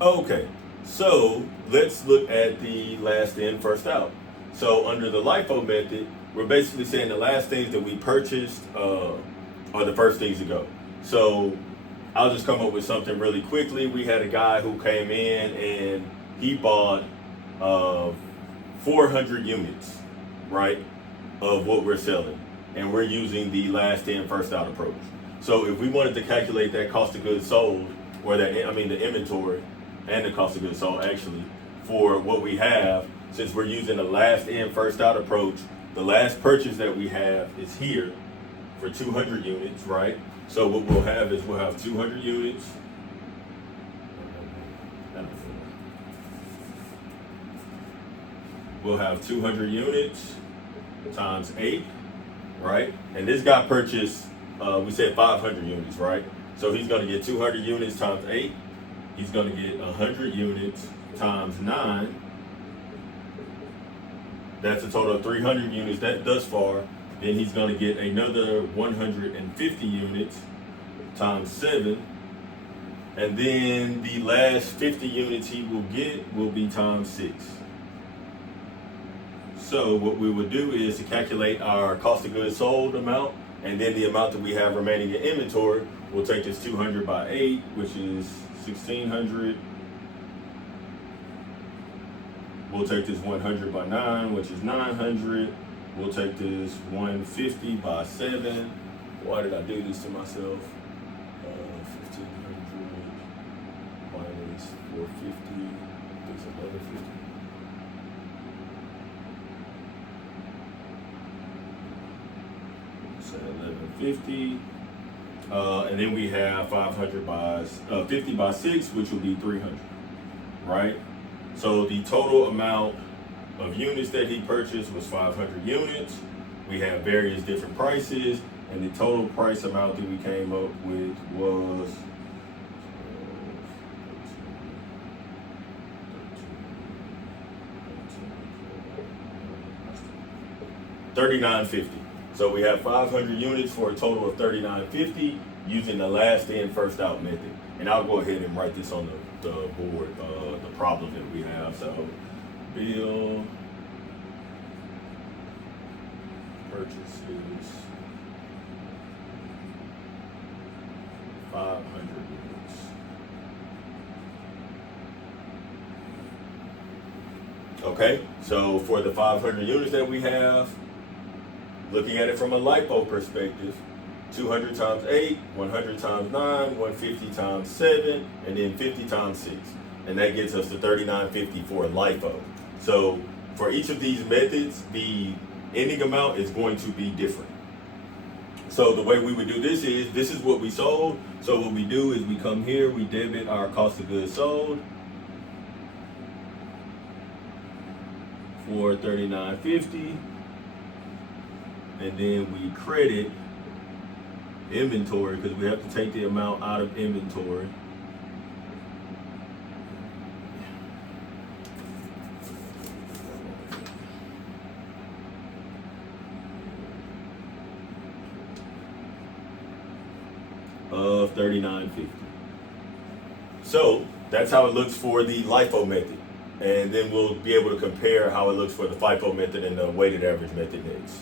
Okay, so let's look at the last in, first out. So under the LIFO method, we're basically saying the last things that we purchased are the first things to go. So I'll just come up with something really quickly. We had a guy who came in and he bought uh, 400 units, right, of what we're selling. And we're using the last in, first out approach. So if we wanted to calculate that cost of goods sold, or the inventory and the cost of goods sold actually for what we have, since we're using the last in, first out approach, the last purchase that we have is here for 200 units, right? So what we'll have is we'll have 200 units. We'll have 200 units times 8, right? And this guy purchased, we said 500 units, right? So he's going to get 200 units times 8. He's going to get 100 units times 9. That's a total of 300 units thus far. Then he's going to get another 150 units times 7. And then the last 50 units he will get will be times 6. So what we would do is to calculate our cost of goods sold amount, and then the amount that we have remaining in inventory. We'll take this 200 by 8, which is 1600. We'll take this 100 by 9, which is 900. We'll take this 150 by 7. Why did I do this to myself? 1500 minus 450. There's another 50. So 1150. And then we have 500 by 50 by 6, which will be 300, right? So the total amount of units that he purchased was 500 units. We have various different prices, and the total price amount that we came up with was $39.50. So we have 500 units for a total of $39.50 using the last in, first out method. And I'll go ahead and write this on the board, the problem that we have. So bill purchases 500 units. Okay, so for the 500 units that we have, looking at it from a LIFO perspective, 200 times 8, 100 times 9, 150 times 7, and then 50 times 6. And that gets us to $39.50 for LIFO. So for each of these methods, the ending amount is going to be different. So the way we would do this is what we sold. So what we do is we come here, we debit our cost of goods sold for $39.50. And then we credit inventory because we have to take the amount out of inventory. Of $39.50. So that's how it looks for the LIFO method. And then we'll be able to compare how it looks for the FIFO method and the weighted average method next.